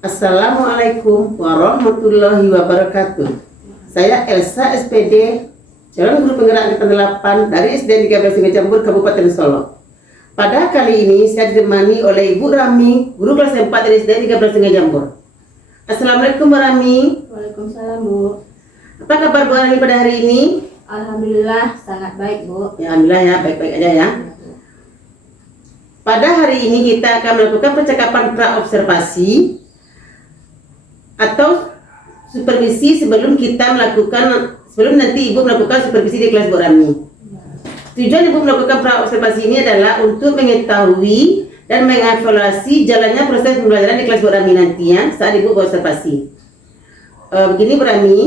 Assalamualaikum warahmatullahi wabarakatuh. Saya Elsa SPD, calon guru penggerak angkatan 8 dari SD 13 Sungai Jambur, Kabupaten Solo. Pada kali ini saya ditemani oleh Ibu Rami, guru kelas 4 dari SD 13 Sungai Jambur. Assalamualaikum Bu Rami. Waalaikumsalam Bu. Apa kabar Bu Rami pada hari ini? Alhamdulillah sangat baik Bu. Ya, alhamdulillah ya, baik-baik aja ya. Pada hari ini kita akan melakukan percakapan pra-observasi atau supervisi sebelum nanti Ibu melakukan supervisi di kelas Bu Rami. Tujuan Ibu melakukan pra-observasi ini adalah untuk mengetahui dan mengevaluasi jalannya proses pembelajaran di kelas Bu Rami nanti ya, saat Ibu berobservasi. Begini Bu Rami,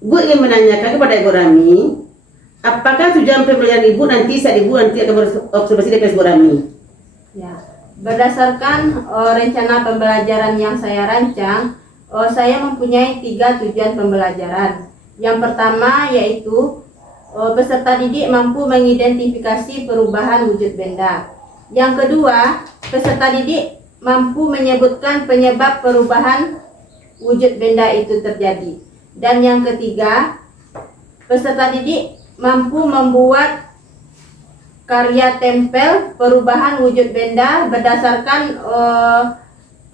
Ibu ingin menanyakan kepada Ibu Rami, apakah tujuan pembelajaran Ibu nanti saat Ibu nanti akan berobservasi di kelas Bu Rami? Ya, berdasarkan rencana pembelajaran yang saya rancang, saya mempunyai 3 tujuan pembelajaran. Yang pertama yaitu peserta didik mampu mengidentifikasi perubahan wujud benda. Yang kedua, peserta didik mampu menyebutkan penyebab perubahan wujud benda itu terjadi. Dan yang ketiga, peserta didik mampu membuat karya tempel perubahan wujud benda berdasarkan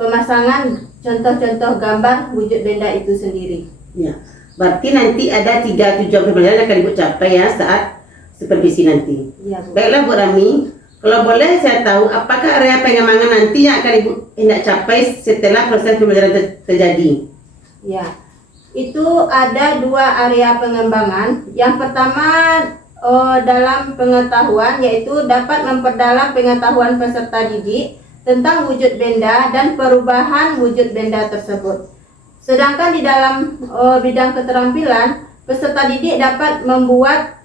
pemasangan contoh-contoh gambar wujud benda itu sendiri. Ya, berarti nanti ada 3 tujuan pembelajaran yang akan Ibu capai ya saat supervisi nanti. Ya, Bu. Baiklah Bu Rami, kalau boleh saya tahu apakah area pengembangan nanti yang akan Ibu hendak capai setelah proses pembelajaran terjadi? Ya, itu ada 2 area pengembangan. Yang pertama dalam pengetahuan, yaitu dapat memperdalam pengetahuan peserta didik tentang wujud benda dan perubahan wujud benda tersebut. Sedangkan di dalam bidang keterampilan, peserta didik dapat membuat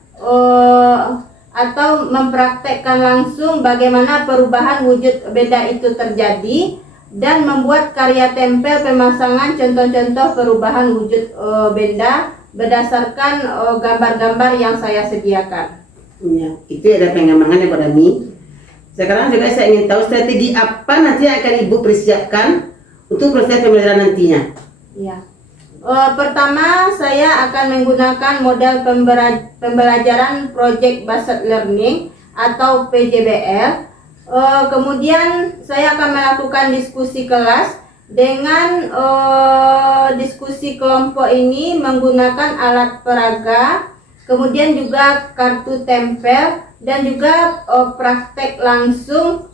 atau mempraktekkan langsung bagaimana perubahan wujud benda itu terjadi dan membuat karya tempel pemasangan contoh-contoh perubahan wujud benda berdasarkan gambar-gambar yang saya sediakan. Ya, itu ada pengembangan ya Bu Rami. Sekarang juga saya ingin tahu strategi apa nanti yang akan Ibu persiapkan untuk proses pembelajaran nantinya. Ya. Pertama, saya akan menggunakan model pembelajaran Project Based Learning atau PJBL. Kemudian saya akan melakukan diskusi kelas dengan diskusi kelompok ini menggunakan alat peraga, kemudian juga kartu tempel dan juga praktek langsung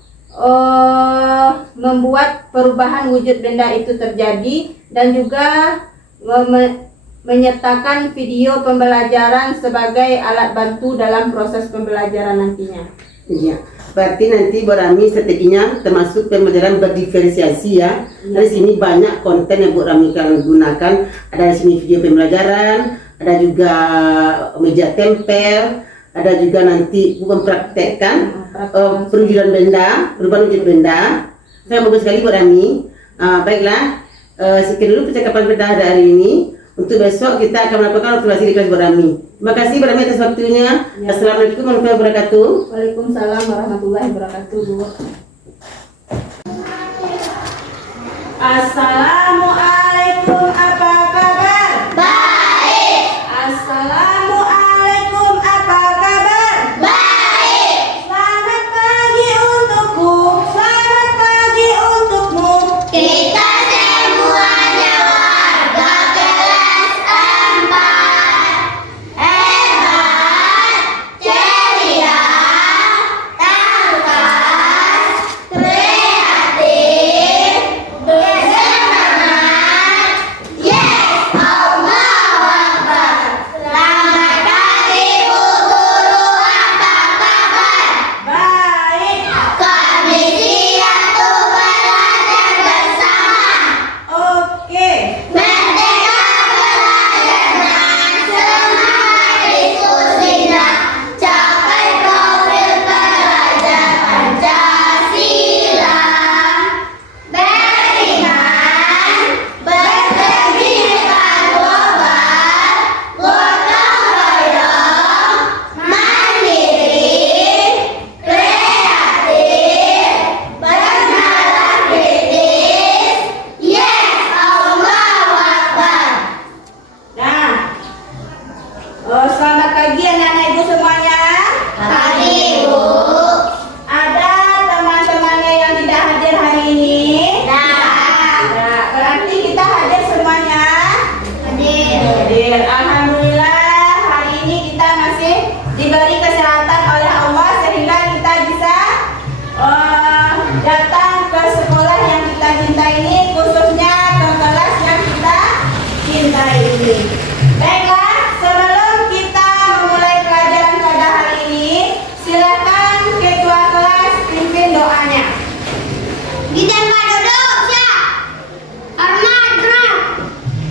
membuat perubahan wujud benda itu terjadi dan juga menyertakan video pembelajaran sebagai alat bantu dalam proses pembelajaran nantinya. Iya, berarti nanti Bu Rami strateginya termasuk pembelajaran berdiferensiasi ya. Dari sini banyak konten yang Bu Rami akan gunakan. Ada di sini video pembelajaran, ada juga meja tempel, ada juga nanti mempraktekkan perubahan wujud benda. Saya bagus sekali Bu Rami. Baiklah, sekian dulu percakapan kita hari ini. Untuk besok kita akan melakukan observasi di kelas Bu Rami. Terima kasih Bu Rami atas waktunya. Ya. Assalamualaikum warahmatullahi wabarakatuh. Waalaikumsalam warahmatullahi wabarakatuh, Bu. Assalamualaikum, apa kabar? Baik. Assalamualaikum, apa kabar? Baik. Selamat pagi untukku, selamat pagi untukmu. Kita semuanya warga kelas 4. Hebat, ceria, tangkas, kreatif, bersemangat.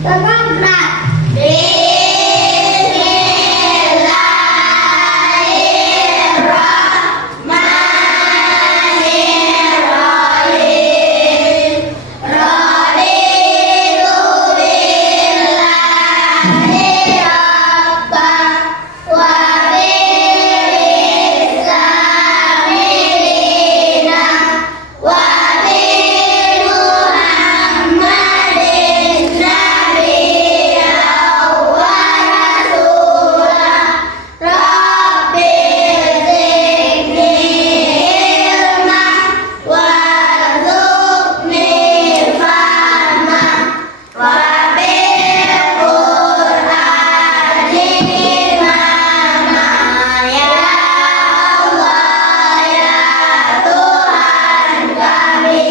Demokrat. Bismillahirrahmanirrahim. Raditu billahi rabban wa bil islami dinan wa bi Muhammadin nabiyyan wa rasulah. Rabbil zidni ilman warzuqni fahman wa bil Qur'ani imama. Ya Allah ya Tuhan kami,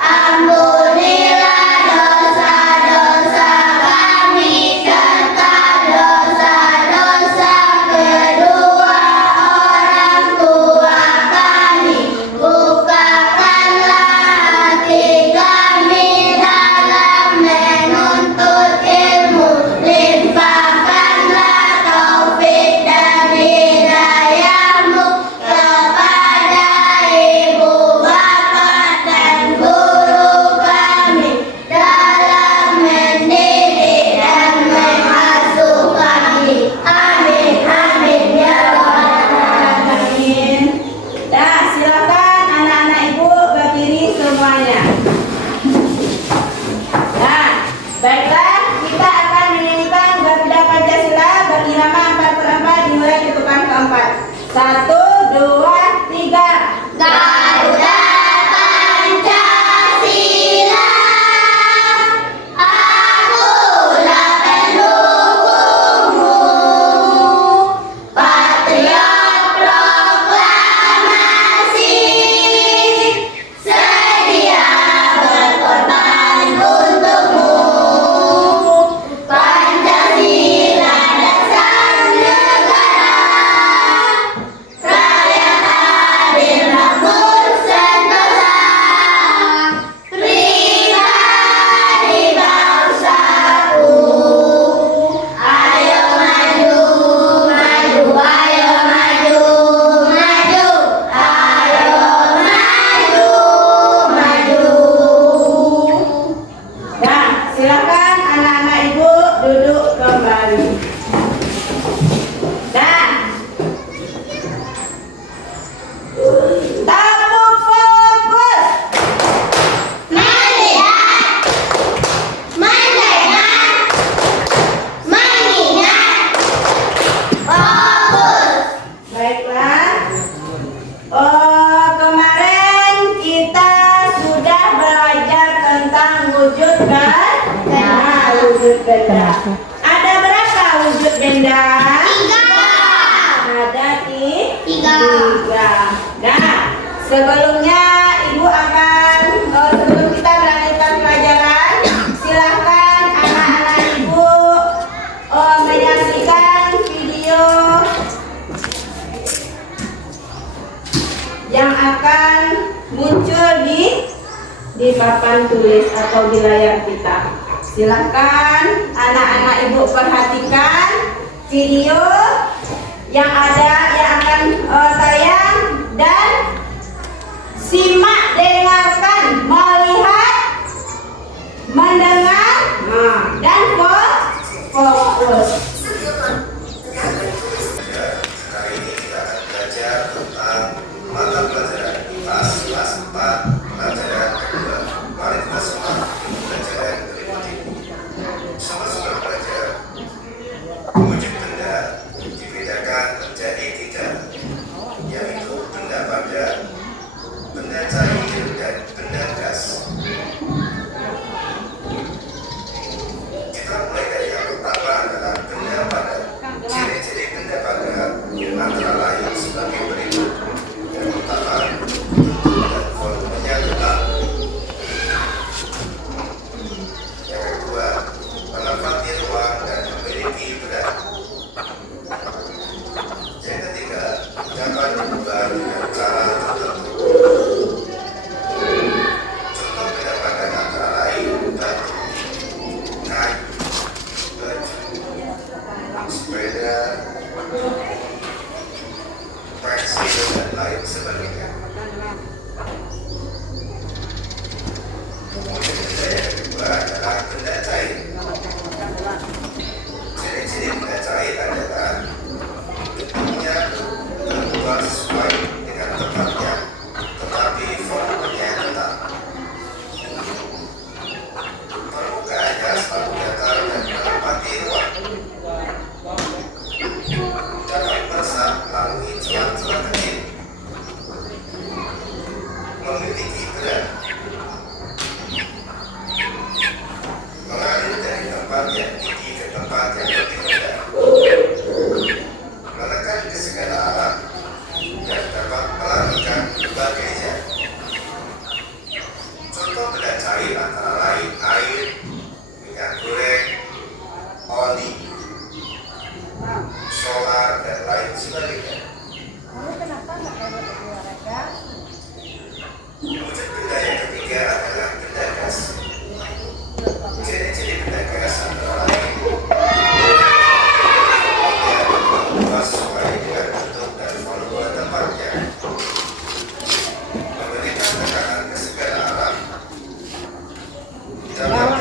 ampunilah dosa-dosa kami serta dosa-dosa kedua orang tua kami. Bukakanlah hati kami dalam menuntut ilmu, limpahkanlah taufik dan hidayahmu kepada ibu bapak dan guru kami dalam mendidik dan mengasuh kami. Amin amin ya rabbal alamin. Dah, silakan anak-anak ibu berdiri semuanya. Nah, baiklah, kita akan menyanyikan Garuda Pancasila berirama 4/4 dimulai ketukan keempat. 1, 2, 3. Garuda Pancasila, akulah pendukungmu, patriot proklamasi, sedia berkorban untukmu. Pancasila dasar negara, rakyat adil makmur sentosa, pribadi bangsaku. Ayo maju, maju, ayo maju, maju, ayo maju, maju. Nah, silakan anak-anak ibu duduk kembali. Nah, tabuk fokus. Melihat, mendengar, mengingat, fokus. Baiklah. Kemarin kita sudah belajar tentang wujud benda. Wujud benda. Ada berapa wujud benda? 3. Ada Tiga. 3. Nah, sebelumnya ibu akan sebelum kita melanjutkan pelajaran, silahkan anak-anak ibu menyaksikan video yang akan muncul di papan tulis atau di layar kita. Silahkan anak-anak ibu perhatikan video yang akan tayang dan simak, dengarkan, melihat, mendengar, dan fokus. Kali ini kita akan belajar tentang mata pelajaran IPA kelas 4 pelajaran kedua. Mari kita simak pelajaran berikut ini. Sama-sama belajar. Wujud benda dibedakan menjadi 3, yaitu benda padat, benda cair, dan benda gas. Kita mulai dari yang pertama adalah benda padat. Ciri-ciri benda padat antara lain sebagai berikut. Yang pertama, bentuk dan volumenya tetap. Yang kedua, menempati ruang dan memiliki berat.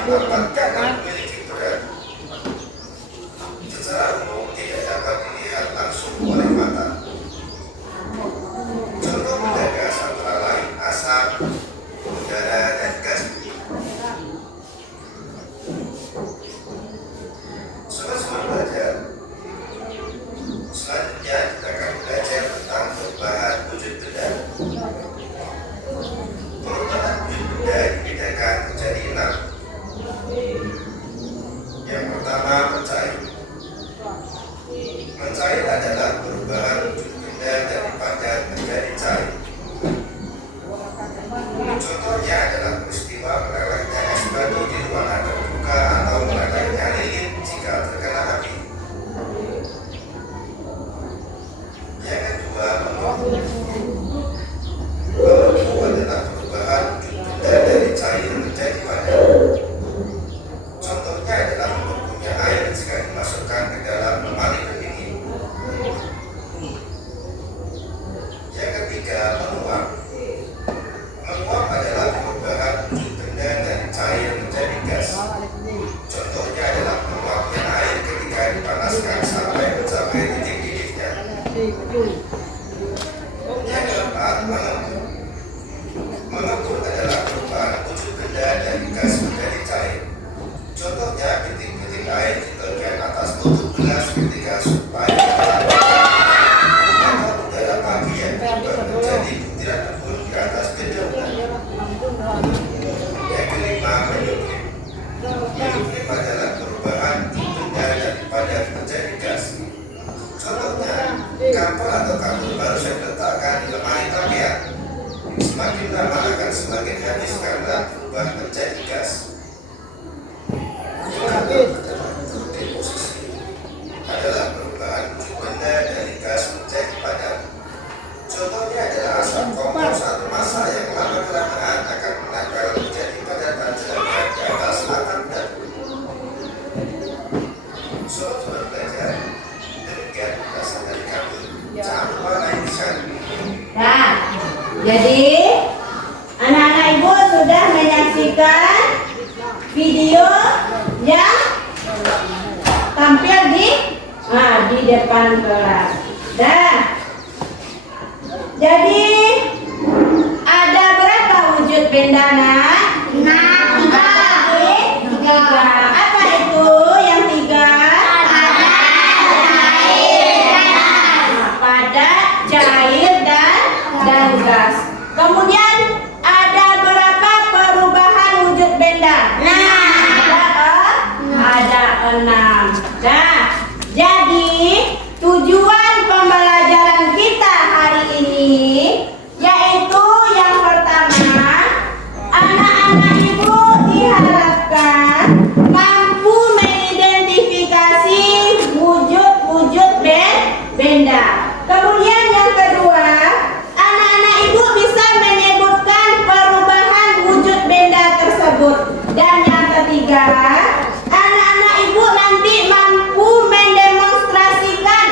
menampakkan dan memiliki peran. Secara umum tidak dapat dilihat langsung oleh mata. Contoh benda gas antara lain asap, udara, dan gas bumi. Sobat-sobat belajar, selanjutnya kita akan belajar tentang perubahan wujud benda. Perubahan wujud benda dibedakan menjadi 6. Yang pertama, mencair. Mencair adalah perubahan wujud benda dari padat menjadi cair. Contohnya adalah peristiwa melelehnya es batu di ruangan terbuka atau meledaknya lilin jika terkena api. Yang kedua, membeku. Membeku adalah perubahan wujud benda dari cair menjadi padat. Contohnya adalah membekunya air jika dimasukkan ke dalam lemari pendingin. Yang ketiga, menguap. Menguap adalah perubahan wujud benda dari cair menjadi gas. Contohnya adalah menguapnya air ketika dipanaskan sampai mencapai titik didihnya. Yang keempat, mengembun. Mengembun adalah perubahan wujud benda dari gas menjadi cair. Contohnya bintik-bintik air di bagian atas tutup gelas ketika supaya atau udara pagi yang berubah menjadi butiran embun di atas bendungan. Yang kelima, menyuplip. Menyuplip adalah perubahan benda dari padat menjadi gas. Contohnya, kapal atau kabel baru yang diletakkan di lemari pakaian. Semakin lama akan semakin habis karena berubah menjadi gas. Deposisi adalah perubahan wujud benda dari gas menjadi padat. Contohnya adalah asap kompor saat memasak yang lama-kelamaan akan menempel menjadi padatan jeleknya di atas atap dapur. Sobat-sobat belajar, demikian penjelasan dari kami. Jangan lupa like, share. Nah, jadi anak-anak ibu sudah menyaksikan video yang tampil di depan kelas. Dan jadi ada berapa wujud benda, nak? 3. Apa itu yang 3? Padat, cair, dan gas. Kemudian ada berapa perubahan wujud benda? Ada 6. Nah, jadi tujuan pembelajaran kita hari ini yaitu yang pertama, anak-anak ibu diharapkan mampu mengidentifikasi wujud-wujud benda. Kemudian yang kedua, anak-anak ibu bisa menyebutkan perubahan wujud benda tersebut. Dan yang ketiga, anak-anak ibu nanti mampu mendemonstrasikan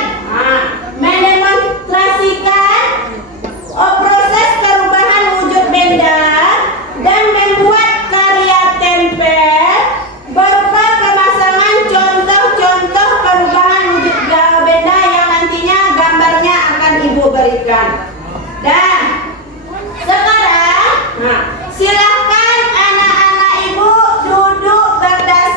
proses perubahan wujud benda dan membuat karya tempel berupa pemasangan contoh-contoh perubahan wujud benda yang nantinya gambarnya akan ibu berikan. Dan sekarang silahkan anak-anak ibu duduk berdasarkan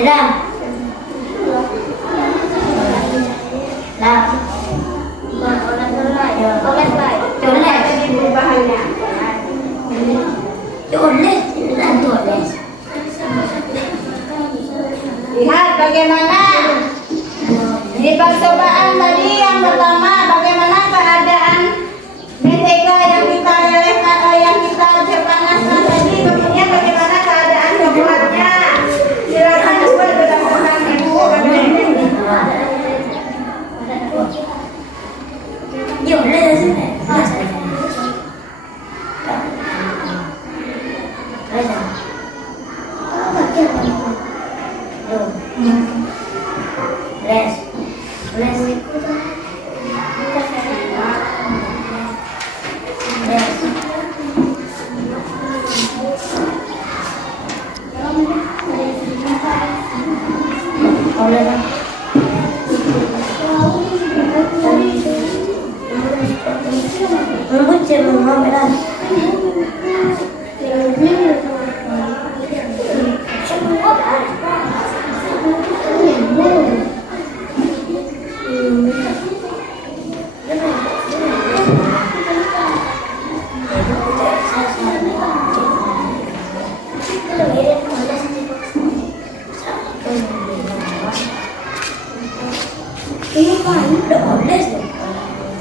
Lam. Lam. Coba tadi perubahannya. Lihat bagaimana di percobaan tadi yang pertama, bagaimana keadaan mentega yang kita lelehkan, yang kita panaskan tadi, kemudian bagaimana keadaan coklatnya. Silakan buat berdasarkan ibu. Yuk, lihat sini.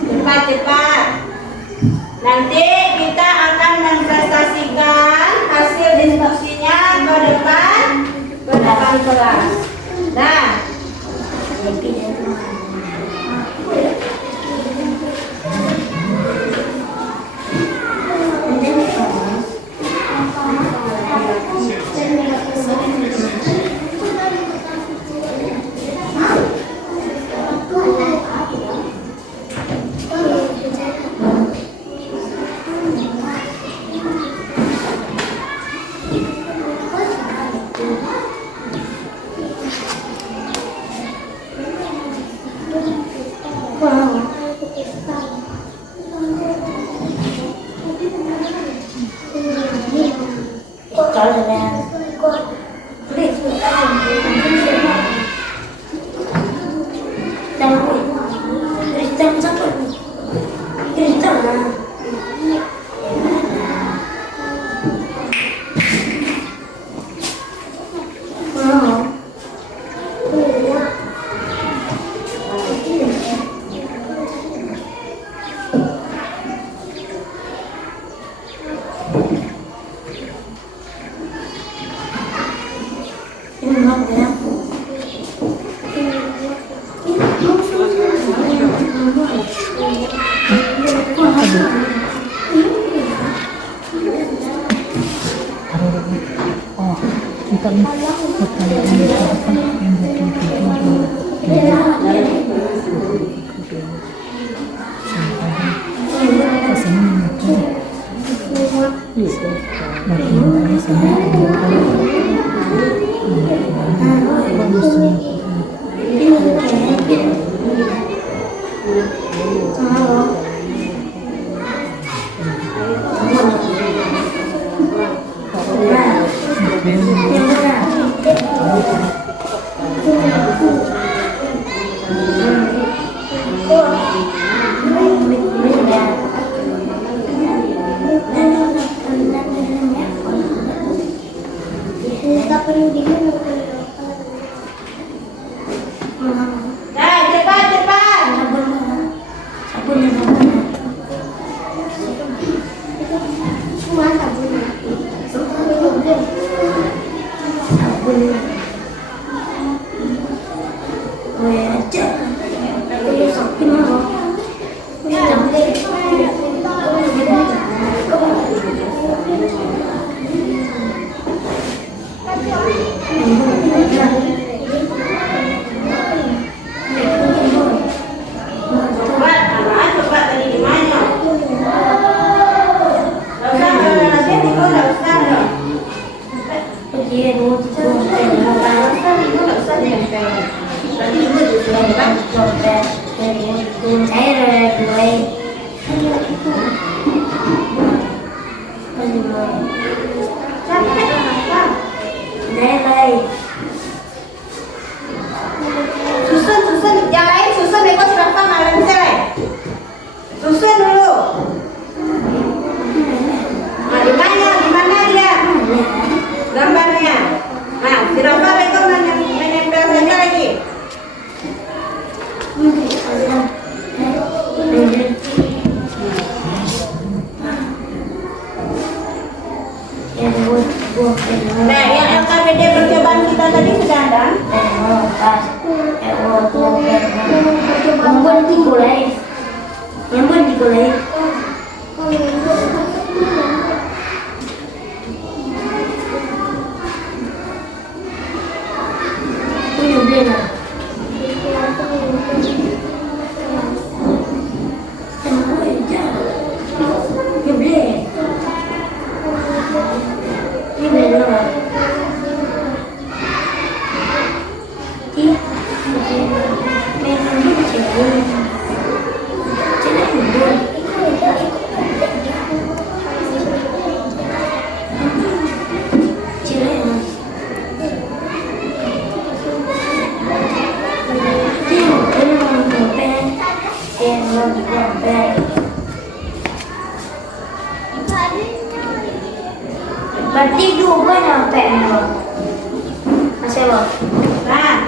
Cepat-cepat. Nanti kita akan mempresentasikan hasil diskusinya ke depan kelas. Nah, cepat-cepat. Coba tadi di mana? Nggak usah, nanti ibu nggak usah dong. Ibu nggak usah nempel. Nanti ibu juga kan. Capek apa? Susun dulu. Nah, di mana dia? Gambarnya. Nah, silakan itu menempel saja lagi. Nah, yang LKPD percobaan kita tadi sudah ada. Berarti juga nyampe nih, masih loh. Nah,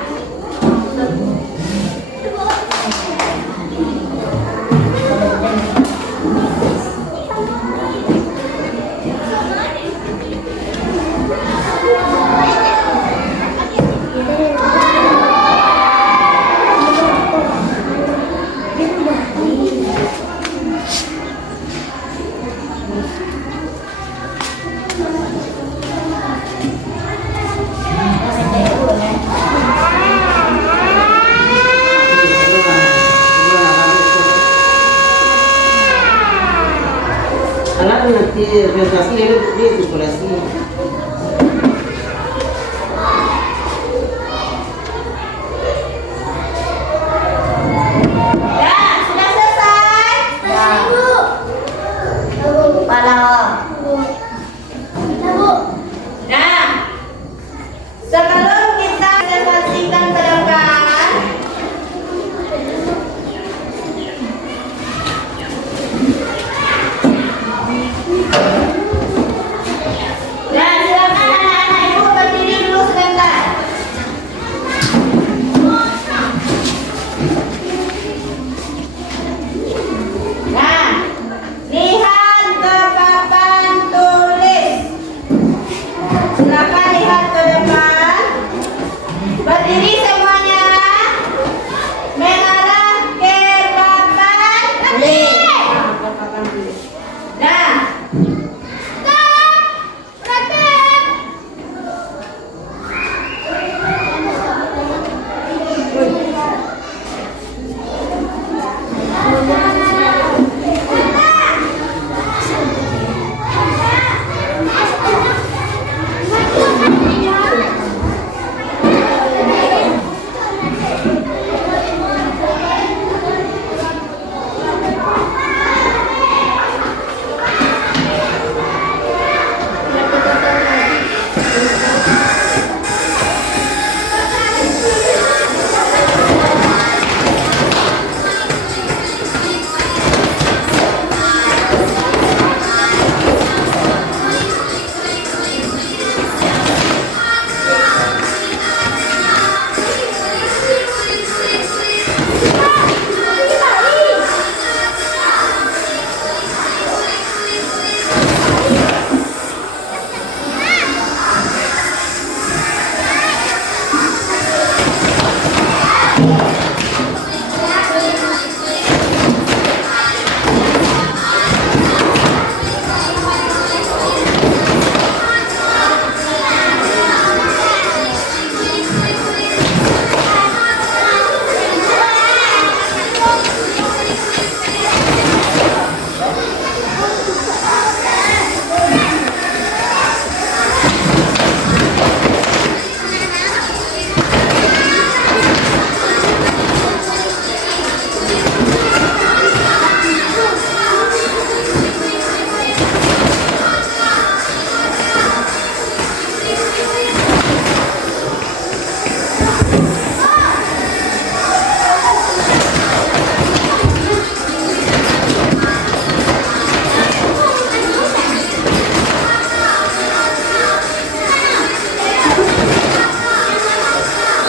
Alat nanti realisasi dia sirkulasi. ya sudah selesai. Nah, sebelum kita presentasikan ke depan, nah silakan anak-anak ibu berdiri dulu sebentar. Nah, lihat ke papan tulis.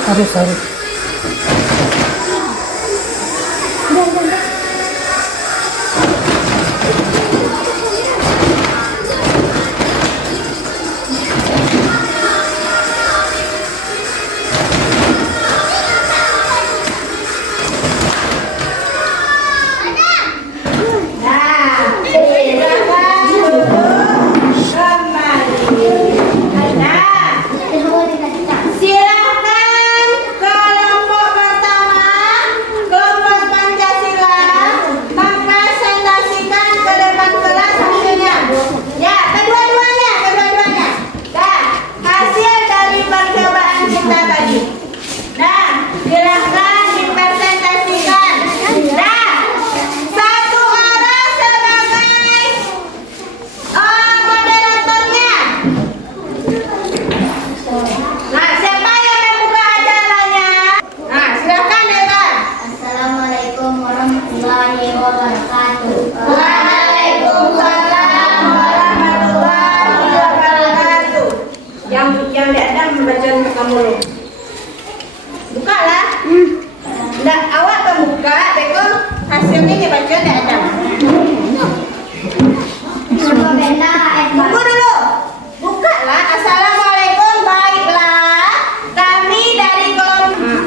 Sorry. Silakan kelompok pertama, kelompok Pancasila, mempresentasikan ke depan kelas hasilnya. Ya, kedua-duanya. Nah, hasil dari percobaan kita tadi. Nah, silakan dipresentasikan. Nah, satu orang sebagai moderatornya. Nah, siapa yang membuka acaranya? Nah, silakan Deva. Assalamualaikum warahmatullahi wabarakatuh. Waalaikumsalam warahmatullahi wabarakatuh. Yang tidak ada membaca kamu dulu. Bukalah. Nggak, awak pembuka, Beko hasilnya dibaca tidak ada. Nama Benda Edward. Tunggu dulu. Bukalah. Assalamualaikum. Baiklah. Kami dari kelompok.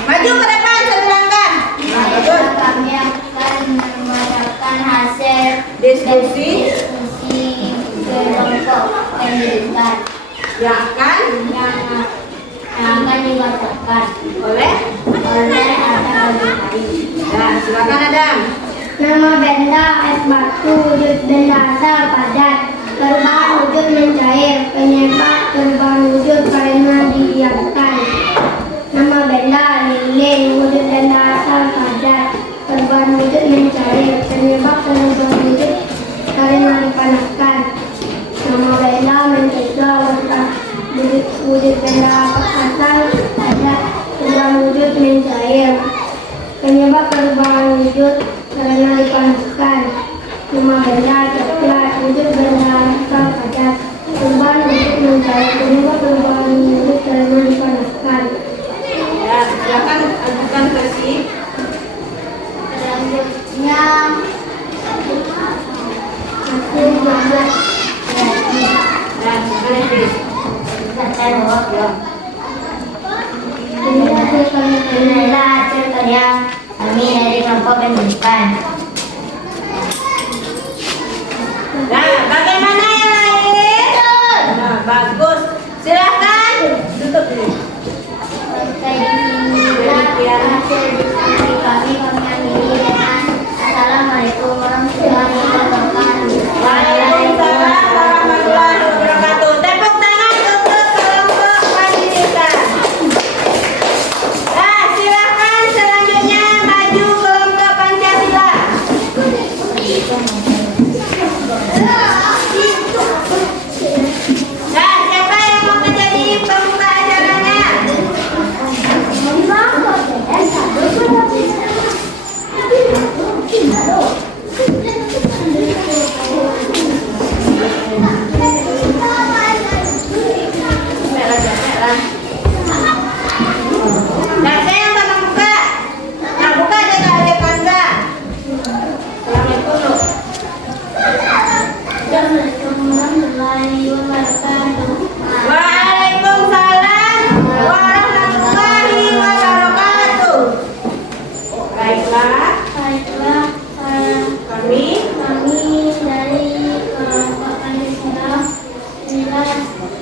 Maju ke depan silahkan. Nah, bagus. Kami akan membacakan hasil Diskusi kelompok pendidikan yang akan yang akan dibacakan oleh. oleh Adam Hari. Nah, silakan Adam. Nama benda es batu, wujud benda asal padat, perubahan wujud mencair, penyebab perubahan wujud karena didiamkan. Nama benda lilin, wujud benda asal padat, perubahan wujud mencair, penyebab perubahan wujud karena dipanaskan. Nama benda mentega, wujud benda asal padat, perubahan wujud mencair, penyebab perubahan wujud karena dipanaskan. Nama benda coklat, wujud benda asal padat, perubahan wujud mencair, penyebab perubahan wujud karena dipanaskan. Ya, silakan ajukan versi. Selanjutnya aku bahas Nah, silakan Estri. inilah hasil karya kami dari kelompok pendidikan. Nah, bagaimana yang lain? Nah, bagus. Silakan tutup dulu. Demikian hasil diskusi kami akhiri dengan Assalamualaikum warahmatullahi wabarakatuh. Waalaikumsalam warahmatullahi wabarakatuh. Tepuk tangan untuk kelompok pendidikan. Nah, silakan selanjutnya maju kelompok Pancasila. Nah, siapa yang mau menjadi pembuka acaranya? Nah, saya yang akan membuka. Nah, buka adik Panda. Assalamualaikum. Assalamualaikum warahmatullahi wabarakatuh. Waalaikumsalam warahmatullahi wabarakatuh. Baiklah, Baiklah, kami kami dari kelompok Pancasila inilah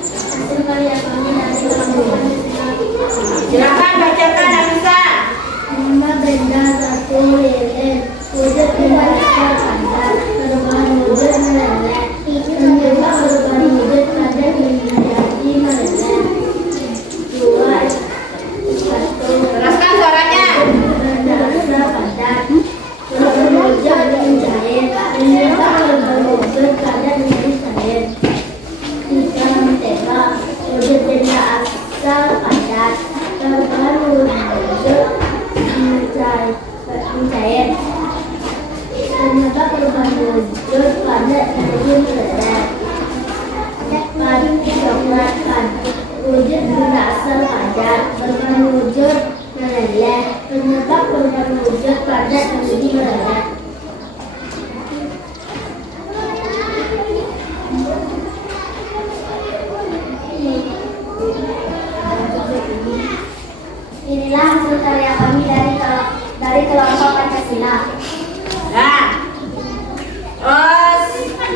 hasil karya kami dari kelompok Pancasila. silakan bacakan Anissa. Nama benda satu lilin, wujud benda asal padat, perubahan wujud meleleh, penyebab perubahan wujud pada menjadi meleleh. Dua, satu, Teruskan suaranya. benda asal padat, perubahan wujud mencair, penyebab perubahan wujud pada menjadi cair. Tiga, mentega, wujud benda asal padat, perubahan wujud mencair, penyebab perubahan wujud pada menjadi meleleh. Empat, coklat, wujud benda asal padat, wujud, padat, menjadi mendadak. Inilah hasil karya kami dari kelompok Pancasila. Nah,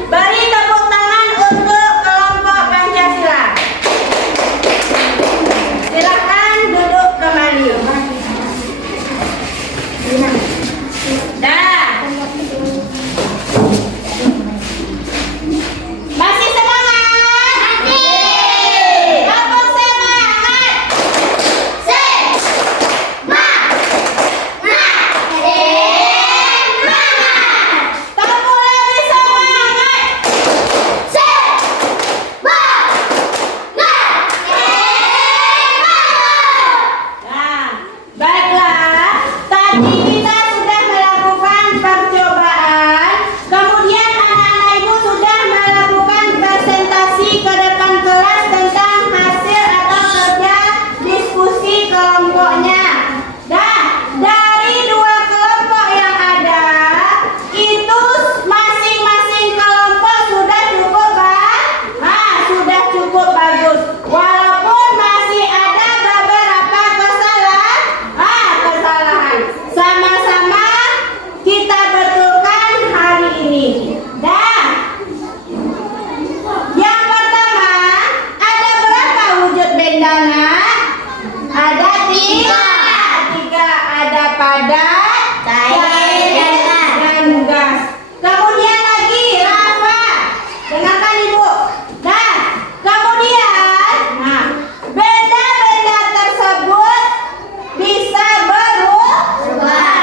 beri tepuk tangan untuk kelompok Pancasila. Silakan duduk kembali. Dah. Masih semangat? Masih. Tepuk semangat. Tepuk lebih semangat. Nah, baiklah. Tadi kita sudah melakukan percobaan. Kemudian anak-anak ibu sudah melakukan presentasi ke depan kelas tentang hasil atau kerja diskusi kelompoknya. Dan dari dua kelompok yang ada, itu masing-masing kelompok sudah cukup bagus. Walaupun masih ada beberapa kesalahan. Sama-sama kita betulkan hari ini. Dan yang pertama, ada berapa wujud benda, Nak? Ada tiga. Ada padat, cair, dan gas. Kemudian lagi Rafa, dengarkan ibu. Dan kemudian, benda-benda tersebut bisa berubah.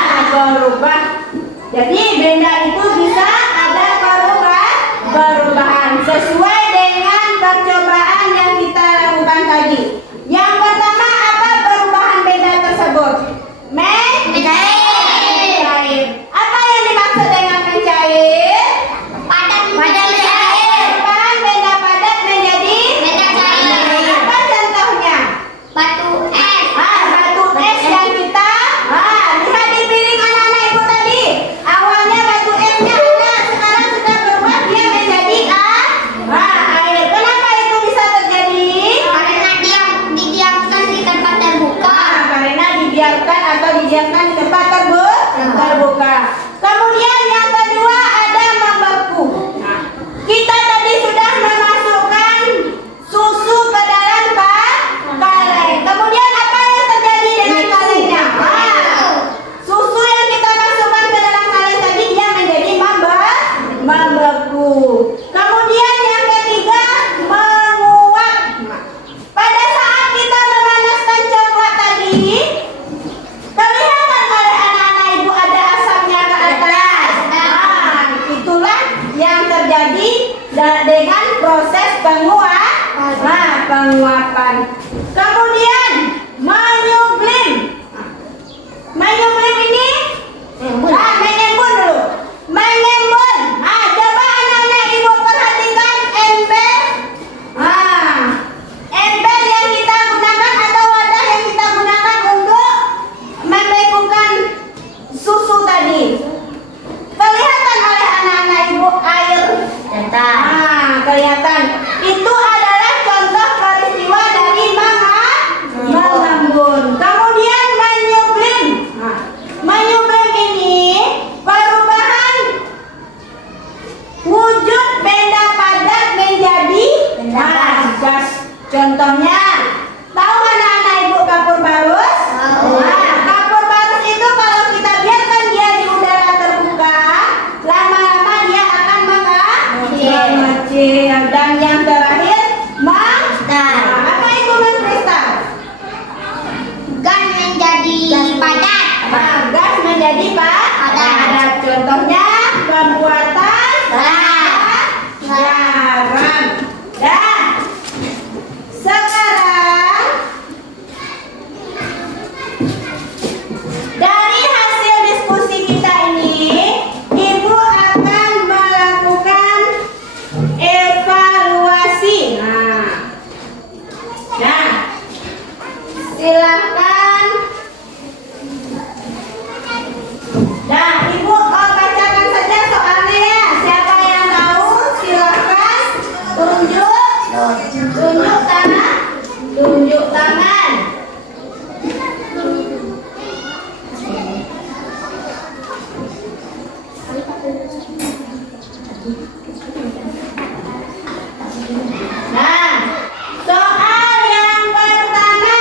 Jadi benda itu bisa ada perubahan sesuai dengan percobaan yang kita lakukan tadi. Yang pertama, apa perubahan benda tersebut? Mencair. Apa yang dimaksud dengan mencair? Padat Perubahan benda padat menjadi cair. apa contohnya? Batu es. Batu es yang kita lihat di piring anak-anak ibu tadi. Awalnya batu esnya ada, sekarang sudah berubah dia menjadi air. Kenapa itu bisa terjadi? Karena dia didiamkan di tempat terbuka. Karena didiamkan di tempat terbuka. Kemudian yang kedua ada membeku. Kita tadi sudah memasukkan susu ke dalam kaleng. Kemudian apa yang terjadi dengan kalengnya? Susu yang kita masukkan ke dalam kaleng tadi dia menjadi membeku. Kemudian yang ketiga menguap. Pada saat kita memanaskan coklat tadi, kelihatan oleh anak-anak ibu ada asapnya ke atas. Itulah yang terjadi dengan proses penguapan. Kemudian menyublim. Menyublim ini menyembun dulu. Menyembun. Coba anak-anak ibu perhatikan ember. Ember yang kita gunakan atau wadah yang kita gunakan untuk membekukan susu tadi. Kelihatan oleh anak-anak ibu air. Kelihatan. Itu adalah contoh peristiwa dari mengembun. Kemudian menyublim. Menyublim ini perubahan wujud benda padat menjadi gas. Contohnya, tahu anak-anak ibu kapur barus? Kapur barus itu kalau kita biarkan dia di udara terbuka, lama-lama dia akan mengecil. Dan yang terakhir, apa itu mengkristal? Gas menjadi padat. Gas menjadi padat. Contohnya pembuatan garam. Dan sekarang Tunjuk tangan. Tunjuk tangan. Nah, soal yang pertama.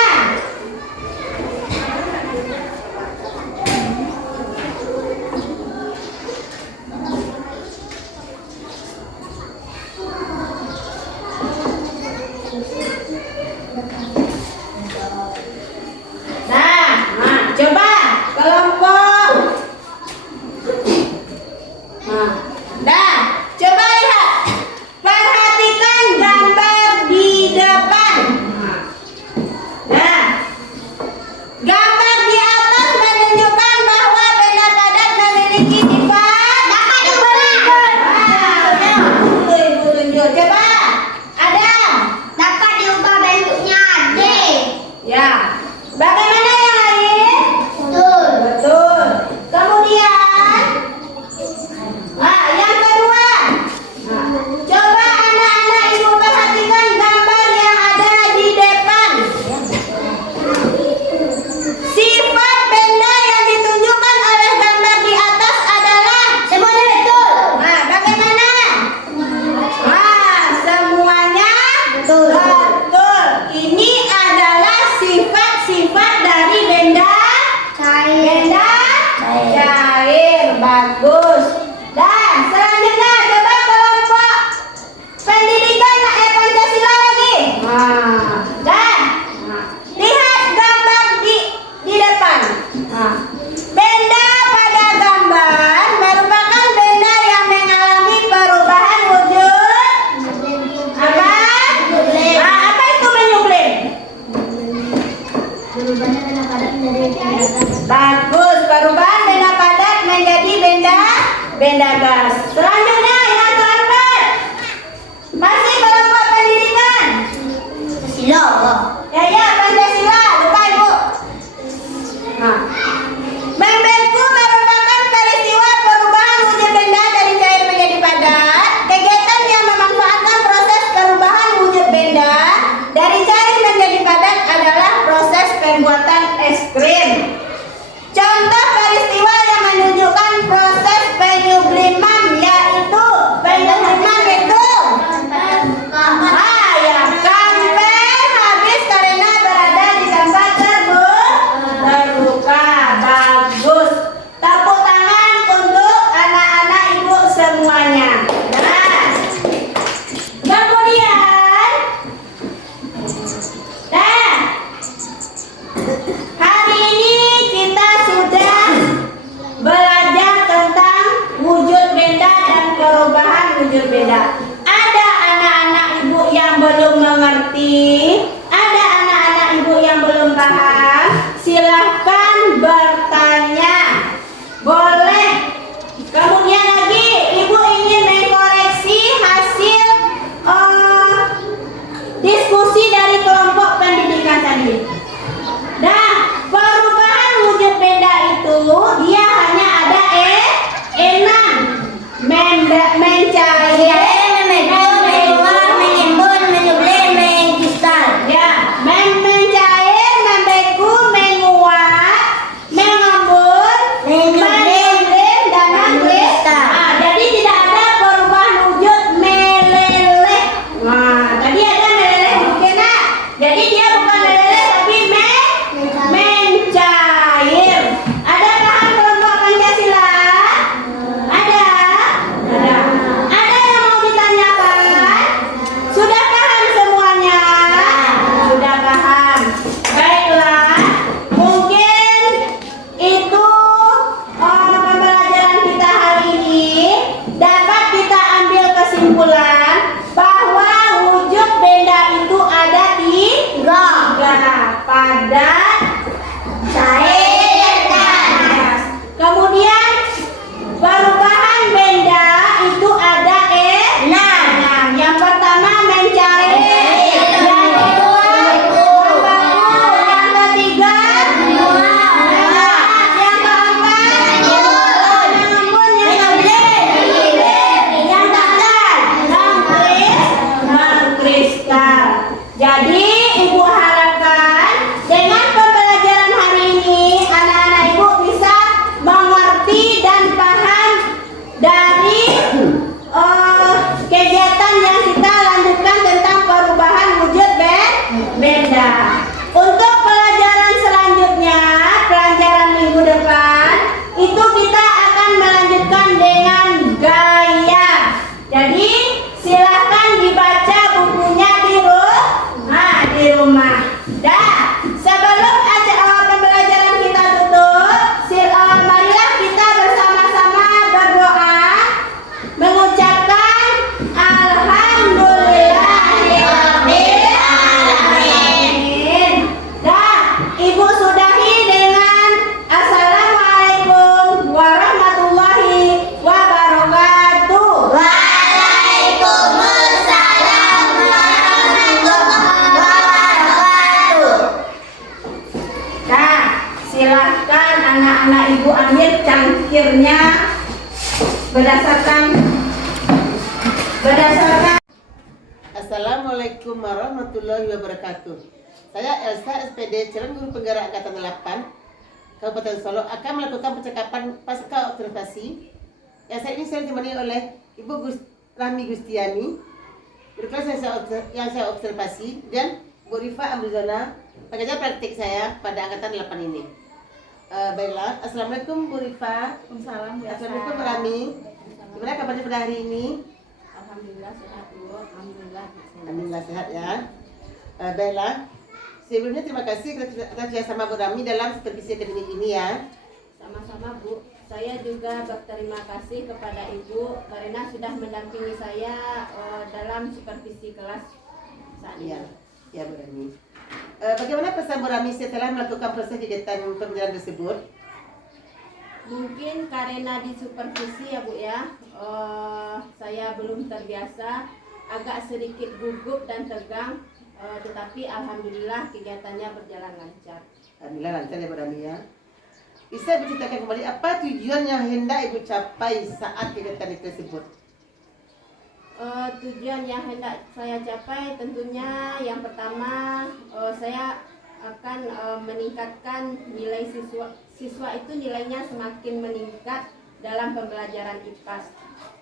Nah, coba kelompok. Coba lihat. Perhatikan gambar di depan. Nah, gambar di atas menunjukkan bahwa benda padat memiliki sifat dapat diukur. Ibu tunjuk. Coba, Adam. Dapat Jadi Ibu harapkan dengan pembelajaran hari ini anak-anak Ibu bisa mengerti dan paham dari kegiatan yang kita lanjutkan tentang perubahan wujud benda. Untuk pelajaran selanjutnya, pelajaran minggu depan, itu kita akan melanjutkan dengan gaya. Jadi silahkan dibaca bukunya di rumah. Dan sebelum pembelajaran kita tutup, marilah kita bersama-sama berdoa mengucapkan Alhamdulillahirabbil alamin. Dan Ibu sudahi dengan Assalamualaikum warahmatullahi wabarakatuh. Waalaikumsalam warahmatullahi wabarakatuh. Nah, silahkan anak-anak Ibu ambil cangkirnya berdasarkan Assalamualaikum warahmatullahi wabarakatuh. Saya Elsa SPD, calon guru penggerak Angkatan 8 Kabupaten Solo akan melakukan percakapan pasca observasi. Yang saat ini saya ditemani oleh Ibu Rami Gustiani, guru kelas yang saya observasi, dan Bu Rifa Amrizona, pengajar praktik saya pada Angkatan 8 ini. Baiklah, Assalamualaikum Bu Rifa. Assalamualaikum Bu Rami. Gimana kabarnya pada hari ini? Alhamdulillah sehat Bu. Alhamdulillah sehat ya. Baiklah, sebelumnya terima kasih atas kerjasama Bu Rami dalam supervisi akademik ini ya. Sama-sama Bu. Saya juga berterima kasih kepada Ibu karena sudah mendampingi saya dalam supervisi kelas saat ini. Ya Bu Rami. Bagaimana pesan Bu Rami setelah melakukan proses kegiatan pembelajaran tersebut? Mungkin karena di supervisi ya Bu ya, saya belum terbiasa, agak sedikit gugup dan tegang, tetapi alhamdulillah kegiatannya berjalan lancar. Alhamdulillah lancar ya Bu Rami ya. Bisa berceritakan kembali apa tujuan yang hendak Ibu capai saat kegiatan tersebut? Tujuan yang hendak saya capai tentunya yang pertama, saya akan meningkatkan nilai siswa itu nilainya semakin meningkat dalam pembelajaran IPAS.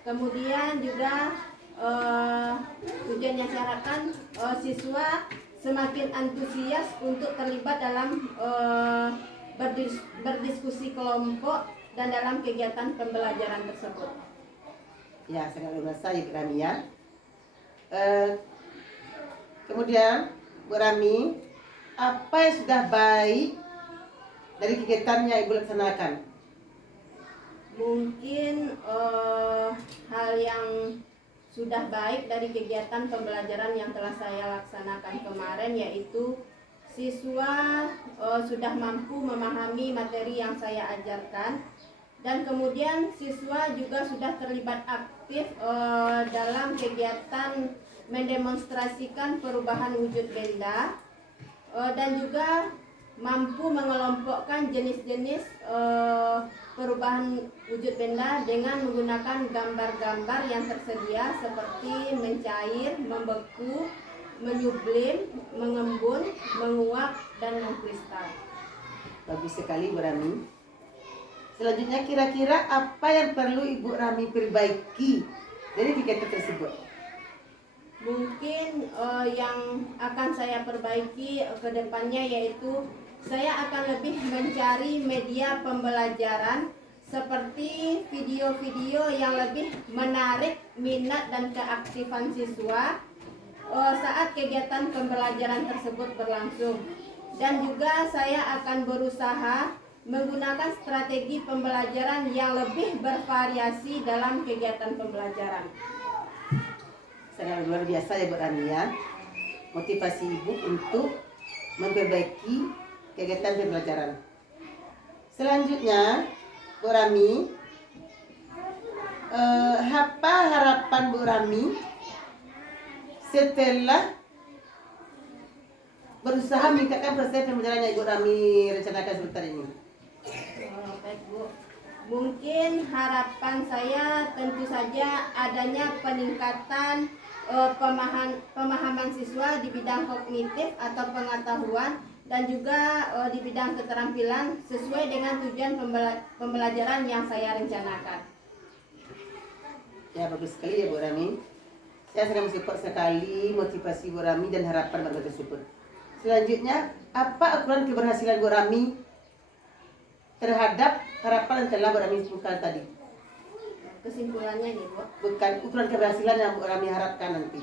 Kemudian juga tujuan yang saya harapkan siswa semakin antusias untuk terlibat dalam berdiskusi kelompok dan dalam kegiatan pembelajaran tersebut. Ya, sangat luar biasa ya Bu Rami ya. Kemudian Bu Rami, apa yang sudah baik dari kegiatan yang Ibu laksanakan? Mungkin hal yang sudah baik dari kegiatan pembelajaran yang telah saya laksanakan kemarin yaitu siswa sudah mampu memahami materi yang saya ajarkan, dan kemudian siswa juga sudah terlibat aktif dalam kegiatan mendemonstrasikan perubahan wujud benda, dan juga mampu mengelompokkan jenis-jenis perubahan wujud benda dengan menggunakan gambar-gambar yang tersedia seperti mencair, membeku, menyublim, mengembun, menguap, dan mengkristal. Bagus sekali Bu Rami. Selanjutnya kira-kira apa yang perlu Ibu Rami perbaiki dari kegiatan tersebut? Mungkin yang akan saya perbaiki ke depannya yaitu saya akan lebih mencari media pembelajaran seperti video-video yang lebih menarik minat dan keaktifan siswa saat kegiatan pembelajaran tersebut berlangsung. Dan juga saya akan berusaha menggunakan strategi pembelajaran yang lebih bervariasi dalam kegiatan pembelajaran. Sangat luar biasa ya Bu Rami ya. Motivasi Ibu untuk memperbaiki kegiatan pembelajaran. Selanjutnya Bu Rami, apa harapan Bu Rami setelah berusaha meningkatkan proses pembelajaran yang Ibu Rami rencanakan sebentar ini? Baik Bu, mungkin harapan saya tentu saja adanya peningkatan pemahaman siswa di bidang kognitif atau pengetahuan dan juga di bidang keterampilan sesuai dengan tujuan pembelajaran yang saya rencanakan. Ya, bagus sekali ya Bu Rami. Saya sangat mensupport sekali motivasi Bu Rami dan harapan Bapak tersebut. Selanjutnya, apa ukuran keberhasilan Bu Rami terhadap harapan yang telah Bu Rami sebutkan tadi? Kesimpulannya nih Bu, Bukan ukuran keberhasilan yang Bu Rami harapkan nanti.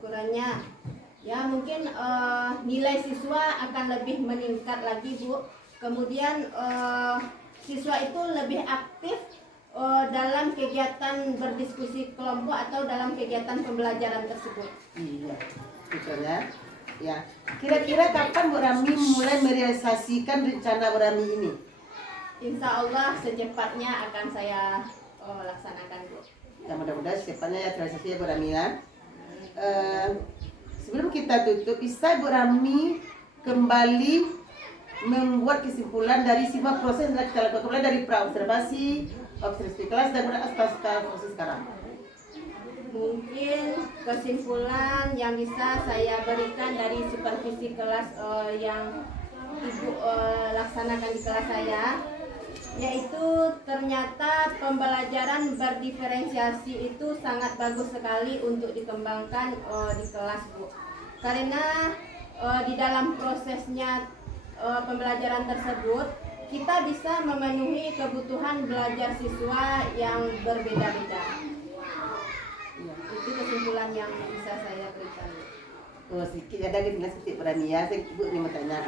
ukurannya ya mungkin nilai siswa akan lebih meningkat lagi Bu. Kemudian siswa itu lebih aktif dalam kegiatan berdiskusi kelompok atau dalam kegiatan pembelajaran tersebut. Iya, betulnya. Ya, kira-kira kapan Bu Rami mulai merealisasikan rencana Bu Rami ini? Insya Allah secepatnya akan saya laksanakan Bu. Ya, mudah-mudahan secepatnya ya terrealisasi ya Bu Rami ya. Sebelum kita tutup, bisa Bu Rami kembali membuat kesimpulan dari semua proses yang kita lakukan, mulai dari praobservasi, observasi kelas dan pasca proses sekarang. Mungkin kesimpulan yang bisa saya berikan dari supervisi kelas yang Ibu laksanakan di kelas saya, yaitu ternyata pembelajaran berdiferensiasi itu sangat bagus sekali untuk dikembangkan di kelas Bu. Karena di dalam prosesnya pembelajaran tersebut kita bisa memenuhi kebutuhan belajar siswa yang berbeda-beda. Ya. Itu kesimpulan yang bisa saya berikan. Oh, sedikit ada sedikit berani ya. Saya Ibu ingin bertanya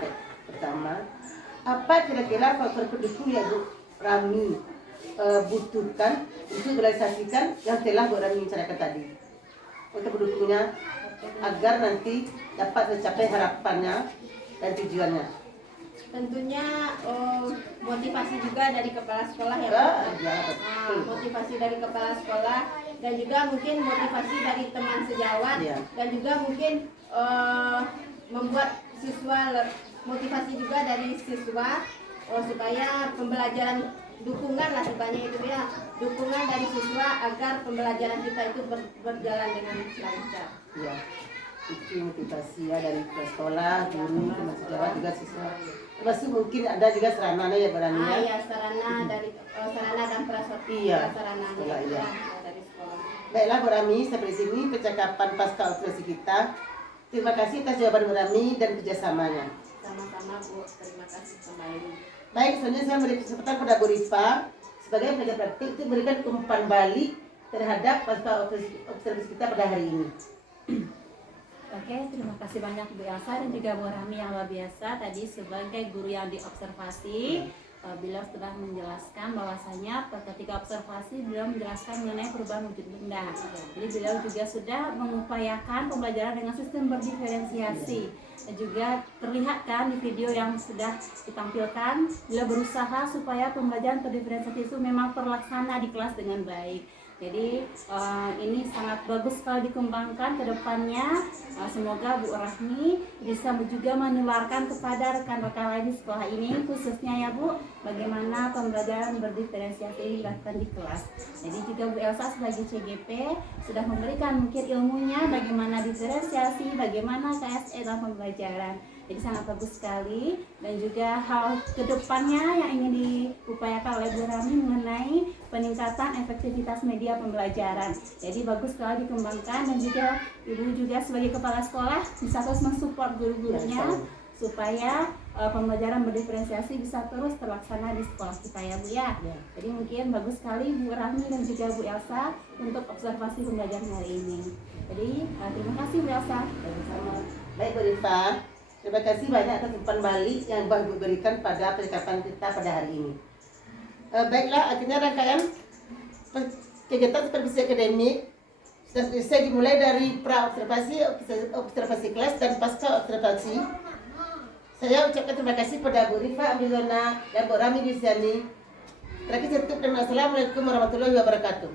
pertama, apa kira-kira faktor pendukung yang Bu Rami butuhkan untuk merealisasikan yang telah Bu Rami bicarakan tadi? Untuk pendukungnya agar nanti dapat mencapai harapannya dan tujuannya. Tentunya motivasi juga dari kepala sekolah ya Pak. Ya, betul. Motivasi dari kepala sekolah dan juga mungkin motivasi dari teman sejawat Ya. dan juga mungkin membuat siswa motivasi juga dari siswa supaya pembelajaran dukungan lah sebanyak itu ya, dukungan dari siswa agar pembelajaran kita itu berjalan dengan lancar. Ya, itu motivasi ya dari kepala sekolah, guru, teman sejawat juga siswa. Termasuk mungkin ada juga sarananya ya berani ya. Ya sarana dari sarana dan prasarana. Iya, Sarana sekolah, iya. dari sekolah. Baiklah Bu Rami, sampai sini percakapan pasca operasi kita. Terima kasih atas jawaban Bu Rami dan kerjasamanya. Sama-sama Bu, terima kasih kembali. Baik, selanjutnya saya beri kesempatan kepada Bu Rifa sebagai pengajar praktik untuk memberikan umpan balik terhadap pasca observasi kita pada hari ini. Oke, terima kasih banyak Bu Elsa dan juga Bu Rami yang luar biasa tadi sebagai guru yang diobservasi. Beliau sudah menjelaskan bahwasanya ketika observasi beliau menjelaskan mengenai perubahan wujud benda. Jadi beliau juga sudah mengupayakan pembelajaran dengan sistem berdiferensiasi. Dan juga terlihat kan di video yang sudah ditampilkan, beliau berusaha supaya pembelajaran berdiferensiasi itu memang terlaksana di kelas dengan baik. Jadi ini sangat bagus sekali dikembangkan ke depannya. Semoga Bu Rahmi bisa juga menularkan kepada rekan-rekan lain di sekolah ini, khususnya ya Bu, bagaimana pembelajaran berdiferensiasi dilakukan di kelas. Jadi juga Bu Elsa sebagai CGP sudah memberikan mungkin ilmunya bagaimana diferensiasi, bagaimana KSE dalam pembelajaran. Jadi sangat bagus sekali, dan juga hal kedepannya yang ingin diupayakan oleh Bu Rami mengenai peningkatan efektivitas media pembelajaran. Jadi bagus sekali dikembangkan, dan juga Ibu juga sebagai kepala sekolah bisa terus mensupport guru-gurunya supaya pembelajaran berdiferensiasi bisa terus terlaksana di sekolah kita ya Bu ya. Jadi mungkin bagus sekali Bu Rami dan juga Bu Elsa untuk observasi pembelajaran hari ini. Jadi terima kasih Bu Elsa. Baik Bu Rifa, terima kasih banyak atas umpan balik yang Ibu berikan pada percakapan kita pada hari ini. Baiklah, akhirnya rangkaian kegiatan supervisi akademik sudah selesai, dimulai dari pra-observasi, observasi kelas, dan pasca observasi. Saya ucapkan terima kasih pada Bu Rifa Ambilona dan Bu Rami Yusiani. Terakhir saya tutup dengan Assalamualaikum warahmatullahi wabarakatuh.